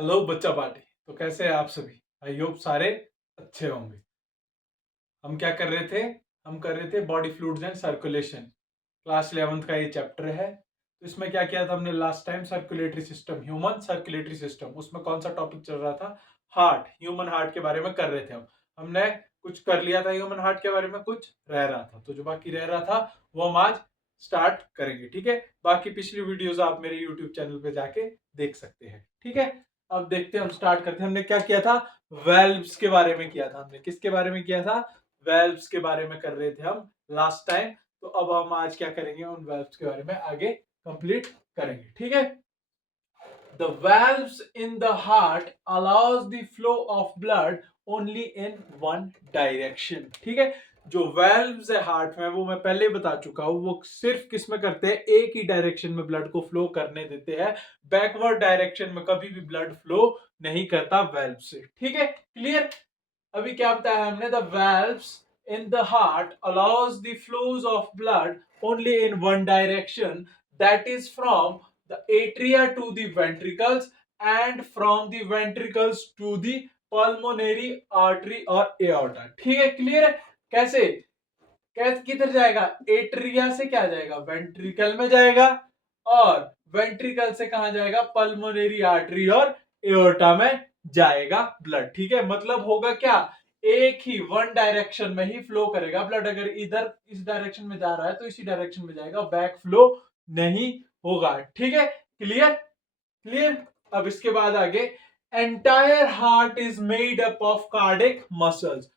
Hello बच्चा party. तो कैसे हैं आप सभी? आई होप सारे अच्छे होंगे। हम क्या कर रहे थे? हम कर रहे थे body fluids and circulation. Class 11th का ये चैप्टर है। तो इसमें क्या किया था हमने last time? Circulatory system, human circulatory system. उसमें कौन सा टॉपिक चल रहा था? हार्ट, ह्यूमन हार्ट के बारे में कर रहे थे हम। हमने कुछ कर लिया था ह्यूमन हार्ट के बारे में, कुछ रह रहा था। तो जो बाकी रह रहा था वो हम आज स्टार्ट करेंगे, ठीक है? बाकी पिछली वीडियोस आप मेरे यूट्यूब चैनल पे जाके देख सकते हैं, ठीक है? अब देखते हैं, हम स्टार्ट करते हैं। हमने क्या किया था? वेल्व्स के बारे में किया था। हमने किसके बारे में किया था? वेल्व्स के बारे में कर रहे थे हम लास्ट टाइम। तो अब हम आज क्या करेंगे? उन वेल्व्स के बारे में आगे कंप्लीट करेंगे, ठीक है? The valves in the heart allows the flow of blood only in one direction. ठीक है? जो वेल्व्स है हार्ट में वो मैं पहले बता चुका हूं, वो सिर्फ किस में करते हैं? एक ही डायरेक्शन में ब्लड को फ्लो करने देते हैं। बैकवर्ड डायरेक्शन में कभी भी ब्लड फ्लो नहीं करता वेल्व से, ठीक है? क्लियर? अभी क्या बताया हमने? The valves in the heart allows the flows of blood only in one direction, that is from the atria to the ventricles and from the ventricles to the pulmonary artery or aorta. ठीक है? Clear है? कैसे कैसे किधर जाएगा? Atria से क्या जाएगा? वेंट्रिकल में जाएगा। और वेंट्रिकल से कहां जाएगा? पल्मोनरी आर्टरी और एओर्टा में जाएगा ब्लड, ठीक है? मतलब होगा क्या? एक ही वन डायरेक्शन में ही फ्लो करेगा ब्लड। अगर इधर इस डायरेक्शन में जा रहा है तो इसी डायरेक्शन में जाएगा, बैक फ्लो नहीं होगा, ठीक है? क्लियर? क्लियर? अब इसके बाद आगे, entire heart is made up of cardiac muscles.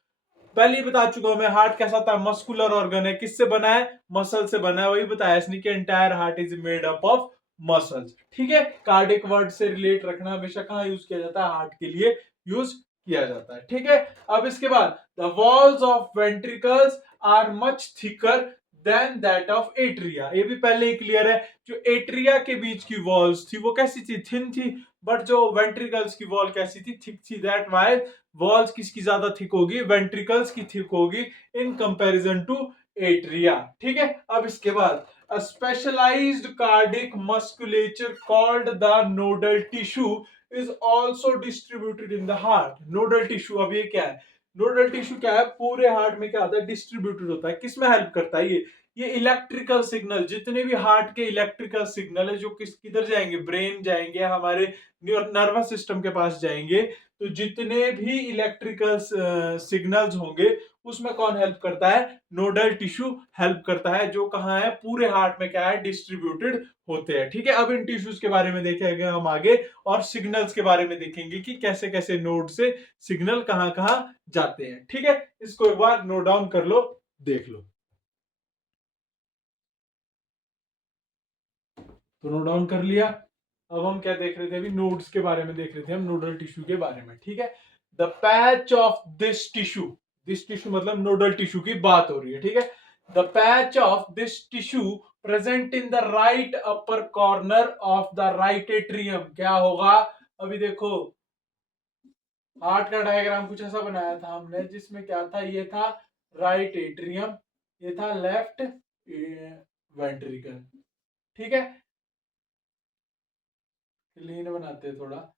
पहले ही बता चुका हूं मैं, हार्ट कैसा था? मस्कुलर ऑर्गन है। किससे बना है? मसल से बना है। वही बताया इसने कि entire heart is made up of muscles, ठीक है? कार्डिक वर्ड से रिलेट रखना हमेशा कहां यूज किया जाता है? हार्ट के लिए यूज किया जाता है, ठीक है? अब इसके बाद, the walls of ventricles are much thicker than that of atria. ये भी पहले ही क्लियर है। जो एट्रिया के बीच की वॉल्स थी वो कैसी थी? थिन थी। बट जो वेंट्रिकल्स की वॉल कैसी थी? थिक थी। दैट वाई वॉल्स किसकी ज्यादा थिक होगी? वेंट्रिकल्स की थिक होगी इन कंपैरिजन टू एट्रिया, ठीक है? अब इसके बाद, a specialized cardiac musculature called the nodal tissue is also distributed in the heart. nodal tissue, अब ये क्या है? नोडल टिश्यू क्या है? पूरे हार्ट में क्या होता है? डिस्ट्रीब्यूटेड होता है। किस में हेल्प करता है ये इलेक्ट्रिकल सिग्नल, जितने भी हार्ट के इलेक्ट्रिकल सिग्नल है जो किधर जाएंगे? ब्रेन जाएंगे, हमारे नर्वस सिस्टम के पास जाएंगे। तो जितने भी इलेक्ट्रिकल सिग्नल्स होंगे उसमें कौन हेल्प करता है? नोडल टिश्यू हेल्प करता है, जो कहां है? पूरे हार्ट में क्या है? डिस्ट्रीब्यूटेड होते हैं, ठीक है? अब इन टिश्यूज के बारे में देखेंगे हम आगे, और सिग्नल्स के बारे में देखेंगे कि कैसे कैसे नोड से सिग्नल कहां कहां जाते हैं, ठीक है? इसको एक बार नोट डाउन कर लो, देख लो। तो नोट डाउन कर लिया। अब हम क्या देख रहे थे? अभी नोड्स के बारे में देख रहे थे हम, नोडल टिश्यू के बारे में, ठीक है? The patch of this tissue मतलब नोडल टिश्यू की बात हो रही है, ठीक है? The patch of this tissue present in the right upper corner of the right atrium. क्या होगा? अभी देखो, हार्ट का डायग्राम कुछ ऐसा बनाया था हमने, जिसमें क्या था? ये था राइट एट्रियम, ये था लेफ्ट वेंट्रिकल, ठीक है? क्लीन बनाते हैं थोड़ा।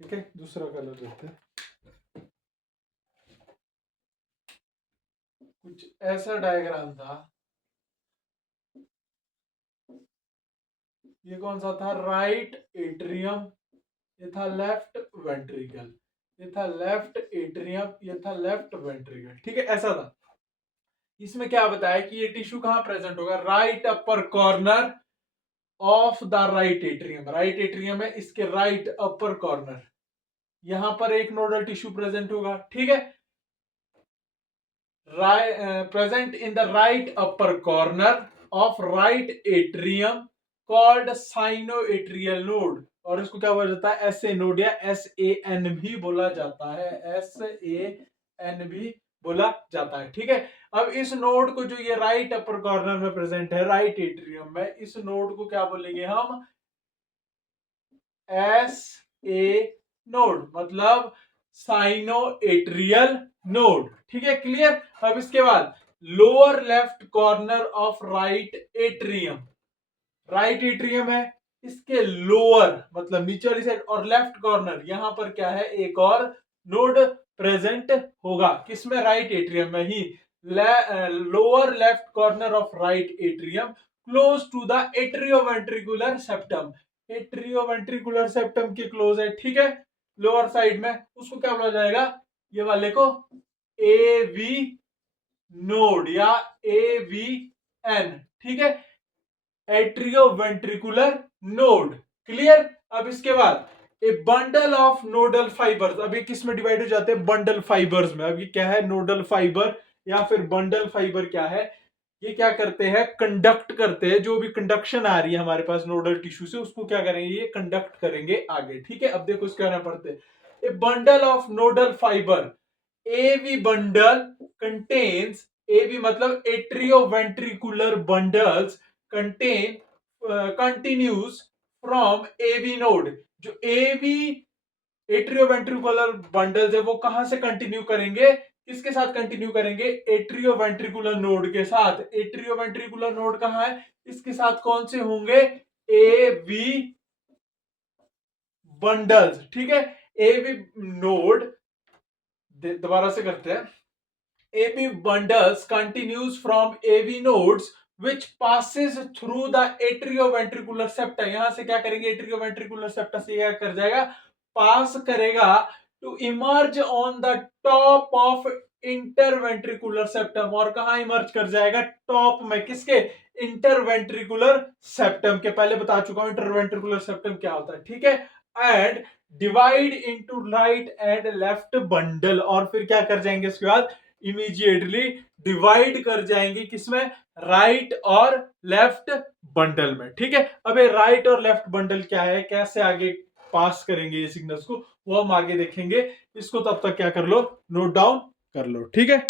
ठीक है, दूसरा कलर देते हैं। कुछ ऐसा डायग्राम था। ये कौन सा था? राइट एट्रियम, ये था लेफ्ट वेंट्रिकल, ये था लेफ्ट एट्रियम, ये था लेफ्ट वेंट्रिकल, ठीक है? ऐसा था। इसमें क्या बताया कि ये टिश्यू कहां प्रेजेंट होगा? Right upper corner of the right atrium. Right atrium है, इसके राइट अपर कॉर्नर, यहां पर एक नोडल टिश्यू प्रेजेंट होगा, ठीक है? Present in the right upper corner of right atrium, called sinoatrial node. और इसको क्या बोला जाता है? एस ए नोड या SAN भी बोला जाता है। SAN भी बोला जाता है, ठीक है? अब इस नोड को, जो ये राइट अपर कॉर्नर में प्रेजेंट है राइट एट्रियम में, इस नोड को क्या बोलेंगे हम? SA नोड, मतलब साइनोएट्रियल नोड, ठीक है? क्लियर? अब इसके बाद, lower left corner of right atrium. Right atrium है, इसके लोअर मतलब नीचे वाली साइड और लेफ्ट कॉर्नर, यहां पर क्या है, एक और नोड प्रेजेंट होगा। किसमें? राइट एट्रियम में ही। Lower left corner of right atrium close to the atrioventricular septum. Atrioventricular septum के क्लोज है, ठीक है, लोअर साइड में। उसको क्या बोला जाएगा? ये वाले को एवी नोड या एवीएन, ठीक है, एट्रियोवेंट्रिकुलर नोड। क्लियर? अब इसके बाद ए बंडल ऑफ नोडल फाइबर्स। अब ये किस में डिवाइड हो जाते हैं? बंडल फाइबर्स में। अब ये क्या है? नोडल फाइबर या फिर बंडल फाइबर क्या है? ये क्या करते हैं? कंडक्ट करते हैं। जो भी कंडक्शन आ रही है हमारे पास नोडल टिश्यू से, उसको क्या करेंगे? ये कंडक्ट करेंगे आगे, ठीक है। अब देखो इसके पढ़ते हैं। A bundle of nodal fiber, AV bundle contains, AV मतलब atrioventricular bundles contain continues from AV node. जो एवी एट्रियोवेंट्रिकुलर बंडल्स है वो कहां से कंटिन्यू करेंगे? किसके साथ कंटिन्यू करेंगे? एट्रियोवेंट्रिकुलर नोड के साथ। एट्रियोवेंट्रिकुलर नोड कहां है? इसके साथ कौन से होंगे? एवी बंडल्स, ठीक है। एवी नोड, दोबारा से करते हैं। AB bundles continues from AV nodes which passes through the atrioventricular septa। यहां से क्या करेंगे? एट्रियोवेंट्रिकुलर सेप्टा से क्या कर जाएगा? पास करेगा to emerge on the top of interventricular septum. और कहां इमर्ज कर जाएगा? टॉप में। किसके? इंटरवेंट्रिकुलर सेप्टम के। पहले बता चुका हूं इंटरवेंट्रिकुलर सेप्टम क्या होता है, ठीक है। And divide into right and left bundle. और फिर क्या कर जाएंगे इसके बाद? इमीडिएटली डिवाइड कर जाएंगे किसमें? राइट और लेफ्ट बंडल में, ठीक है। अब ये राइट और लेफ्ट बंडल क्या है, कैसे आगे पास करेंगे ये सिग्नल्स को, वो हम आगे देखेंगे। इसको तब तक क्या कर लो? नोट डाउन कर लो, ठीक है।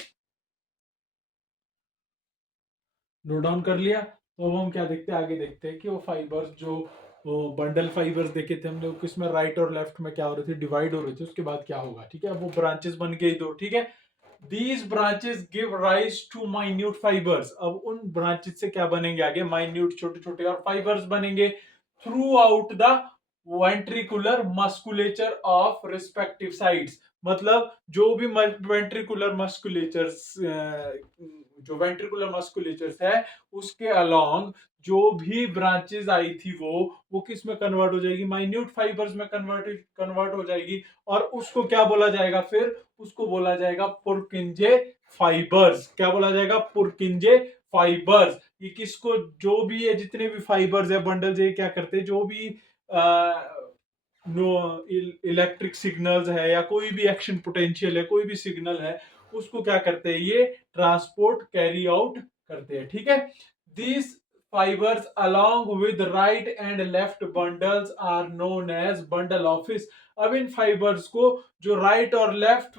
नोट डाउन कर लिया तो अब हम क्या देखते हैं? आगे देखते हैं कि वो फाइबर्स जो वो बंडल फाइबर्स देखे थे हमने, किसमें राइट और लेफ्ट में क्या हो रहे थे? डिवाइड हो रहे थे। उसके बाद क्या होगा, ठीक है। अब वो ब्रांचेस बन गई दो, ठीक है। These branches give rise to minute fibers। अब उन ब्रांचेस से क्या बनेंगे आगे? माइन्यूट, छोटे छोटे और फाइबर्स बनेंगे through out the ventricular musculature of respective sides. मतलब जो भी वेंट्रिकुलर मस्कुलेचर्स, जो वेंट्रिकुलर मस्कुलेचर्स है उसके अलोंग जो भी ब्रांचेस आई थी वो किस में कन्वर्ट हो जाएगी? माइन्यूट फाइबर्स में कन्वर्ट हो जाएगी। और उसको क्या बोला जाएगा फिर? उसको बोला जाएगा पुरकिंजे फाइबर्स। क्या बोला जाएगा? पुरकिंजे फाइबर्स। ये किसको, जो भी है जितने भी फाइबर्स है, बंडल्स है, क्या करते हैं? जो भी नो इलेक्ट्रिक सिग्नल्स है या कोई भी एक्शन पोटेंशियल है, कोई भी सिग्नल है, उसको क्या करते हैं? ये ट्रांसपोर्ट कैरी आउट करते हैं, ठीक है। This fibers along with right and left bundles are known as bundle office। अब इन फाइबर्स को, जो राइट और लेफ्ट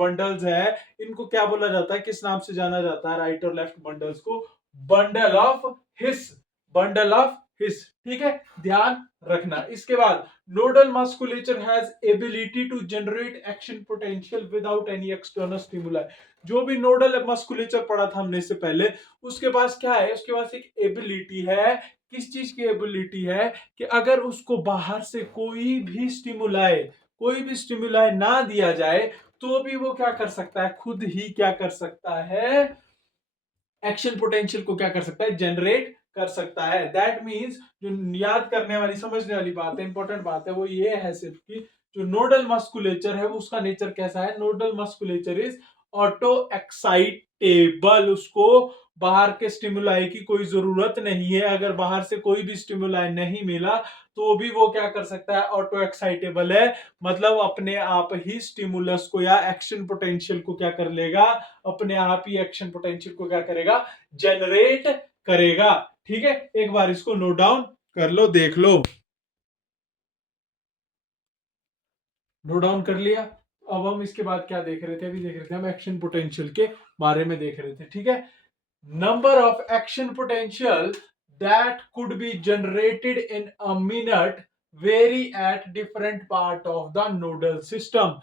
बंडल्स है, इनको क्या बोला जाता है? किस नाम से जाना जाता है राइट और लेफ्ट बंडल्स को? Bundle of His. Bundle of His, ठीक है, ध्यान रखना। इसके बाद nodal musculature has ability to generate action potential without any external stimuli. जो भी नोडल मस्कुलेचर पढ़ा था हमने इससे पहले, उसके पास क्या है? उसके पास एक एबिलिटी है। किस चीज की एबिलिटी है? कि अगर उसको बाहर से कोई भी स्टिमुलाई ना दिया जाए तो भी वो क्या कर सकता है? खुद ही क्या कर सकता है? एक्शन पोटेंशियल को क्या कर सकता है? जनरेट कर सकता है। दैट मीन्स, जो याद करने वाली, समझने वाली बात है, इंपॉर्टेंट बात है, वो ये है सिर्फ कि जो नोडल मस्कुलेचर है उसका नेचर कैसा है? Nodal musculature is auto excitable. उसको बाहर के स्टिमुलाई की कोई जरूरत नहीं है। अगर बाहर से कोई भी स्टिमुलाई नहीं मिला तो भी वो क्या कर सकता है? ऑटो एक्साइटेबल है। मतलब अपने आप ही स्टिमुलस को या एक्शन पोटेंशियल को क्या कर लेगा? अपने आप ही एक्शन पोटेंशियल को क्या करेगा? जनरेट करेगा, ठीक है। एक बार इसको नोट डाउन कर लो, देख लो। नोट डाउन कर लिया। अब हम इसके बाद क्या देख रहे थे? अभी देख रहे थे हम एक्शन पोटेंशियल के बारे में देख रहे थे, ठीक है। Number of action potential that could be generated in a minute very at different part of the nodal system.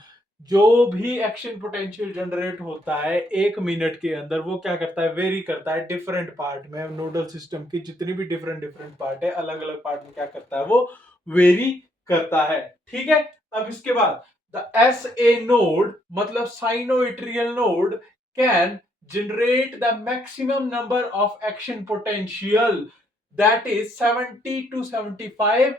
जो भी एक्शन पोटेंशियल जनरेट होता है 1 मिनट के अंदर, वो क्या करता है, वेरी करता है डिफरेंट पार्ट में। नोडल सिस्टम की जितनी भी डिफरेंट डिफरेंट पार्ट है, अलग अलग पार्ट में क्या करता है, वो वेरी करता है। ठीक है। अब इसके बाद द एस ए नोड मतलब sinoatrial node can generate the maximum number of action potential, that is 70 to 75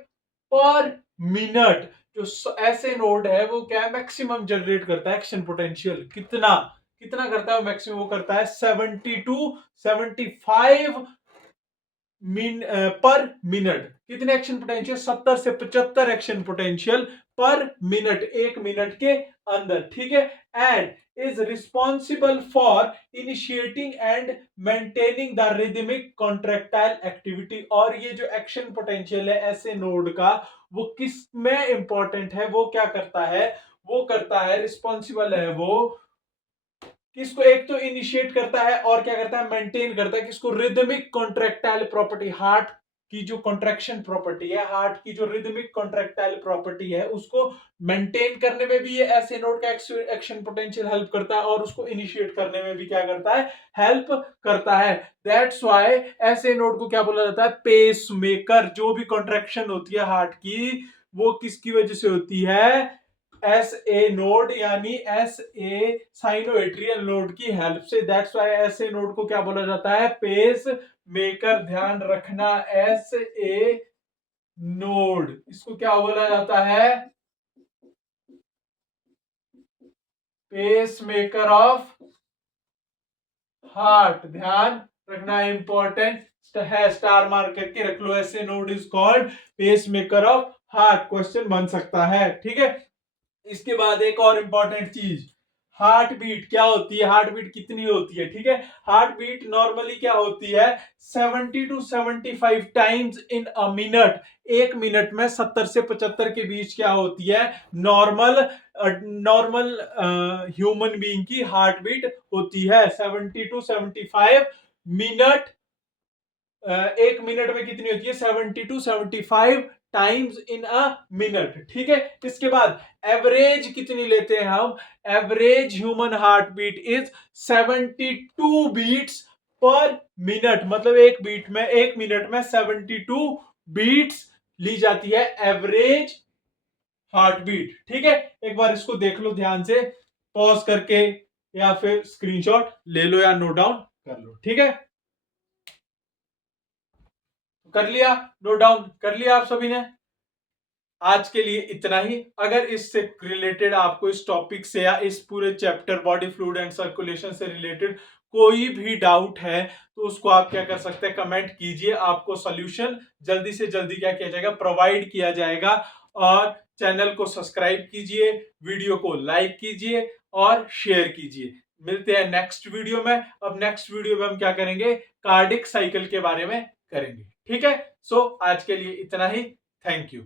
पर मिनट। जो ऐसे नोड है वो क्या है, मैक्सिमम जनरेट करता है एक्शन पोटेंशियल। कितना कितना करता है मैक्सिमम, वो करता है 70 टू 75 पर मिनट। कितने एक्शन पोटेंशियल, 70 से 75 एक्शन पोटेंशियल पर मिनट, 1 मिनट के अंदर। ठीक है। And is responsible for initiating and maintaining the rhythmic contractile activity. और ये जो एक्शन पोटेंशियल है ऐसे नोड का, वो किस में इंपॉर्टेंट है, वो क्या करता है, वो करता है, रिस्पॉन्सिबल है वो किसको, एक तो इनिशिएट करता है और क्या करता है, मेंटेन करता है किसको, रिदमिक कॉन्ट्रैक्टाइल प्रॉपर्टी। हार्ट की जो कॉन्ट्रैक्शन प्रॉपर्टी है, हार्ट की जो रिदमिक कॉन्ट्रैक्टाइल प्रॉपर्टी है, उसको मेंटेन करने में भी ये ऐसे नोड का एक्शन पोटेंशियल हेल्प करता है, और उसको इनिशिएट करने में भी क्या करता है, हेल्प करता है। दैट्स व्हाई ऐसे नोड को क्या बोला जाता है, पेस मेकर। जो भी कॉन्ट्रैक्शन होती है हार्ट की, वो किसकी वजह से होती है, एस ए नोड यानी एस ए साइनोएट्रियल नोड की हेल्प से। That's why S A node को क्या बोला जाता है, पेस मेकर। ध्यान रखना, एस ए नोड, इसको क्या बोला जाता है, पेस मेकर ऑफ हार्ट। ध्यान रखना, इंपॉर्टेंट है, स्टार मार्क करके रख लो। ऐसे node is called pacemaker of heart, question बन सकता है। ठीक है। इसके बाद एक और इंपॉर्टेंट चीज, हार्ट बीट क्या होती है, हार्ट बीट कितनी होती है। ठीक है। हार्ट बीट नॉर्मली क्या होती है, 70 to 75 times in a minute. 1 minute में 70 से 75 के बीच क्या होती है, नॉर्मल नॉर्मल ह्यूमन बीइंग की हार्ट बीट होती है। 70 टू 75 मिनट, 1 मिनट में कितनी होती है, 70 to 75 times in a minute. ठीक है। इसके बाद एवरेज कितनी लेते हैं हम, average human heart beat is 72 beats per minute. मतलब एक मिनट में 72 बीट्स ली जाती है एवरेज हार्ट बीट। ठीक है। एक बार इसको देख लो ध्यान से, पॉज करके, या फिर स्क्रीनशॉट ले लो या नोट डाउन कर लो। ठीक है। कर लिया, नोट डाउन कर लिया आप सभी ने। आज के लिए इतना ही। अगर इससे रिलेटेड आपको, इस टॉपिक से या इस पूरे chapter body fluid and circulation से रिलेटेड कोई भी डाउट है, तो उसको आप क्या कर सकते हैं, कमेंट कीजिए। आपको सॉल्यूशन जल्दी से जल्दी क्या किया जाएगा, प्रोवाइड किया जाएगा। और चैनल को सब्सक्राइब कीजिए, वीडियो को लाइक कीजिए और शेयर कीजिए। मिलते हैं नेक्स्ट वीडियो में। अब नेक्स्ट वीडियो में हम क्या करेंगे, कार्डिक साइकिल के बारे में करेंगे। ठीक है। सो आज के लिए इतना ही। Thank you.